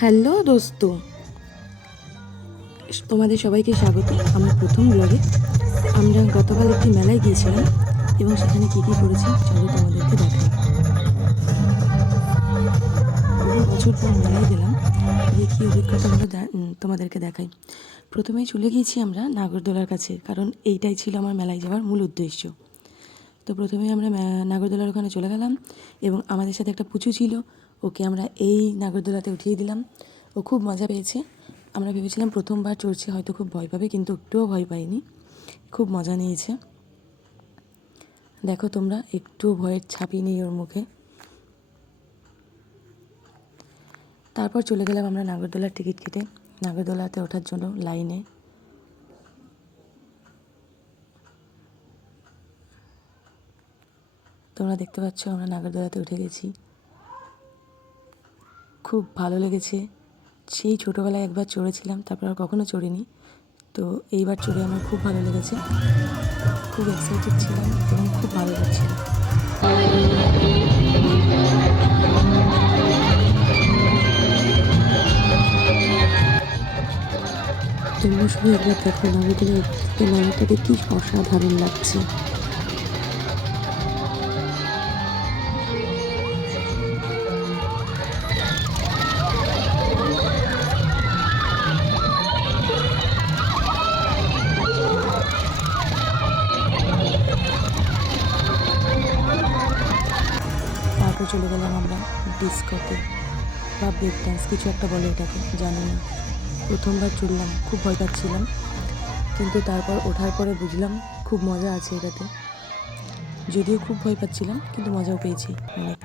Hello দোস্ত। তোমাদের সবাইকে স্বাগত আমার প্রথম ব্লগে আমরা গতকাল একটি মেলায় গিয়েছিলাম এবং সেখানে কী কী করেছি চলো তোমাদেরকে দেখাই। বছর পর মেলায় গেলাম, গিয়ে কী অভিজ্ঞতা হলো তোমাদেরকে দেখাই। প্রথমেই চলে গিয়েছি আমরা নাগরদোলার কাছে, কারণ এইটাই ছিল আমার মেলায় যাওয়ার মূল উদ্দেশ্য। তো প্রথমেই আমরা নাগরদোলার ওখানে চলে গেলাম এবং আমাদের সাথে একটা পুচু ছিল ওকে আমরা এই নাগরদোলাতে উঠিয়ে দিলাম। ও খুব মজা পেয়েছে। আমরা ভেবেছিলাম প্রথমবার চড়ছে, হয়তো খুব ভয় পাবে, কিন্তু একটুও ভয় পায়নি খুব মজা নিয়েছে। দেখো তোমরা একটু ভয়ের ছাপি নেই ওর মুখে। তারপর চলে গেলাম আমরা নাগরদোলার টিকিট কেটে, নাগরদোলাতে ওঠার জন্য লাইনে। তোমরা দেখতে পাচ্ছ আমরা নাগরদোলাতে উঠে গেছি। খুব ভালো লেগেছে। সেই ছোটোবেলায় একবার চড়েছিলাম, তারপর আর কখনো চড়িনি। তো এইবার চড়ে আমার খুব ভালো লেগেছে। খুব এক্সাইটেড ছিলাম এবং খুব ভালো লাগছিল। তোমরা শুধু একবার দেখো নাগরদোলার মেলাটাকে কি অসাধারণ লাগছে। চলে গেলাম আমরা ডিস্কোতে বা ব্রেক ডান্স কিছু একটা বলে এটাকে, জানি না। প্রথমবার চড়লাম খুব ভয় পাচ্ছিলাম। কিন্তু তারপর ওঠার পরে বুঝলাম খুব মজা আছে এটাতে। যদিও খুব ভয় পাচ্ছিলাম, কিন্তু মজাও পেয়েছি অনেক।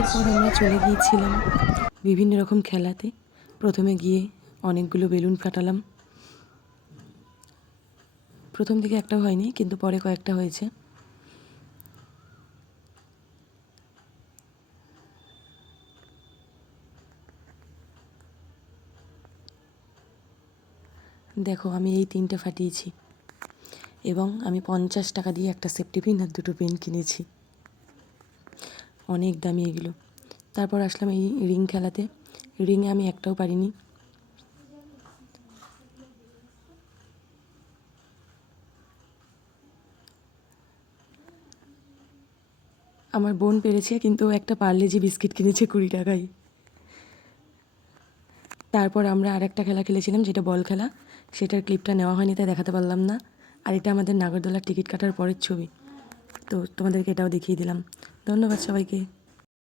এরপর আমরা চলে গিয়েছিলাম বিভিন্ন রকম খেলাতে। প্রথমে গিয়ে অনেকগুলো বেলুন ফাটালাম প্রথম দিকে একটা হয়নি, কিন্তু পরে কয়েকটা হয়েছে। দেখো, আমি এই তিনটে ফাটিয়েছি এবং আমি পঞ্চাশ টাকা দিয়ে একটা সেফটি পিন আর দুটো পেন কিনেছি। অনেক দামি এগুলো। তারপর আসলাম এই রিং খেলাতে। রিংয়ে আমি একটাও পারিনি। আমার বোন পেরেছে, কিন্তু একটা একটা যে বিস্কিট কিনেছে কুড়ি টাকায়। তারপর আমরা আর একটা খেলা খেলেছিলাম, যেটা বল খেলা। সেটার ক্লিপটা নেওয়া হয়নি, তাই দেখাতে পারলাম না। আর এটা আমাদের নাগরদোলার টিকিট কাটার পরের ছবি। তো তোমাদেরকে এটাও দেখিয়ে দিলাম। ধন্যবাদ সবাইকে।